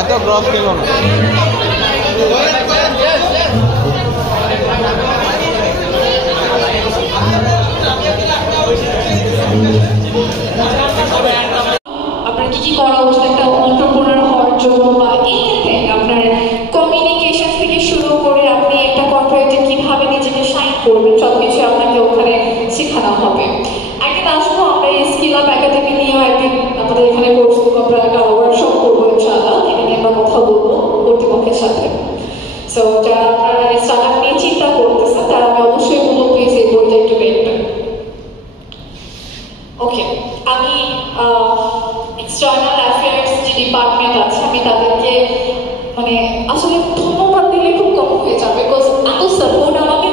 এত ক্রস খেলো না। আপনার কি করা উচিত একটা এন্টারপ্রেনার হওয়ার জন্য, বা এনিথিং আপনার কমিউনিকেশন থেকে শুরু করে আপনি একটা কর্পোরেটে কিভাবে নিজেকে শাইন করবেন সবকিছু আপনাকে ওখানে শেখানো হবে। একদিন আসবো আমরা এই স্কিল আপ একাডেমি নিয়েও একদিন আমাদের এখানে কোর্স আমরা একটা ওয়ার্কশপ করবো ইনশাআল্লাহ, এখানে আমরা কথা বলবো কর্তৃপক্ষের সাথে। সো যারা আপনারা স্টার্ট আপ নিয়ে চিন্তা করতেছেন তারা আমি অবশ্যই বলবো প্লিজ এই বইটা একটু দেখবেন। ওকে, আমি এক্সটার্নাল অ্যাফেয়ার্স যে ডিপার্টমেন্ট আছে আমি তাদেরকে মানে আসলে ধন্যবাদ দিলে খুব কম হয়ে যাবে, বিকজ এত সাপোর্ট আমাকে